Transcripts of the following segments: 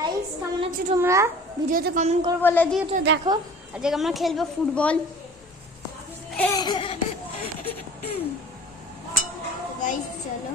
Guys কেমন আছো তোমরা? ভিডিওতে কমেন্ট করে বলে দিও। তো দেখো আজকে আমরা খেলবো ফুটবল। গাইস চলো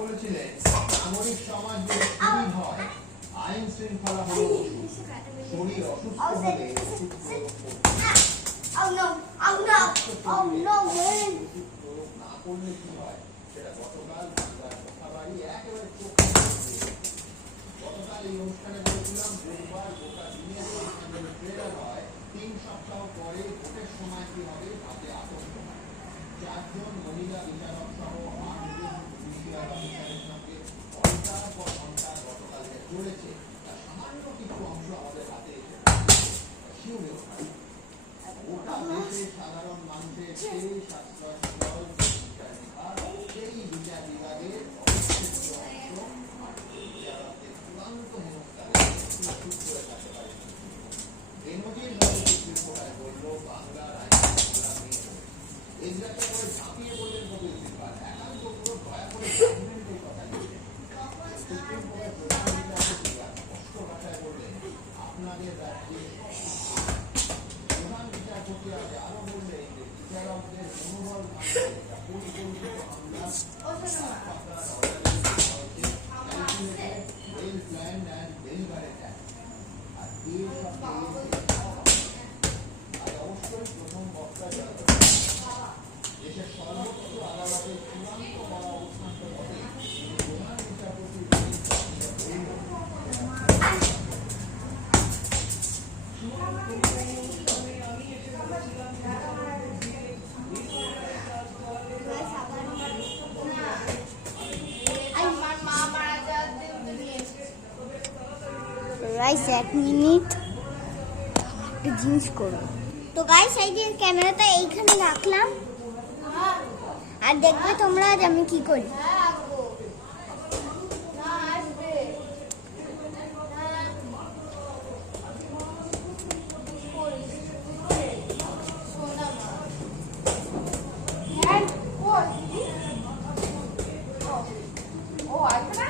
বলেছিলেন নাগরিক সমাজ যে শুরু হয় আইন শৃঙ্খলা হলো শরীর অসুস্থ হলে না করলে কি হয় সেটা গতকাল কথাবাড়ি একেবারে গতকাল এই অনুষ্ঠানে বলেছিলাম বুধবার গোটা দিনে প্রেরণ হয় 3 সপ্তাহ পরে ভোটের সময় কি হবে তাতে আতঙ্ক হয়। 4 জন মহিলা বিচারক সহ 8 জন জুডিশিয়াল অফিসারের সঙ্গে ঘন্টার পর ঘন্টা গতকালকে চলেছে তার সামান্য কিছু অংশ আমাদের হাতে এসে শিউরে গোটা দেশে সাধারণ মানুষের সেই সাশ্রয় সেই বিচার বিভাগের অবিচ্ছেদ্য অংশ বিচারকদের চূড়ান্ত হেনস্থারে চুপ করে থাকতে পারে। বেনজির রিপোর্টার বলল বাংলার আইন শৃঙ্খলা নেই। এই যাত্রা করে ঝাঁপিয়ে বললেন কপিল সিব্বল একান্ত পুরো দয়া করে গভর্নমেন্টের কথা লিখলেন। সুপ্রিম কোর্টের প্রধান বিচারপতি স্পষ্ট ভাষায় বললেন আপনাদের রাজ্যে প্রধান বিচারপতি আরো বললেন যে বিচারকদের মনোবল ভাঙতে পরিকল্পিত হামলা well planned and well guided আর এই অবশ্যই প্রথম বক্তা দেশের সর্বোচ্চ আদালতের চূড়ান্ত বড় অবস্থান তো বটে প্রধান বিচারপতি গাইস 1 মিনিট একটা জিনিস করো। তো গাইস এই যে ক্যামেরাটা এইখানে রাখলাম আর দেখবে তোমরা আজ আমি কি করি। ও আচ্ছা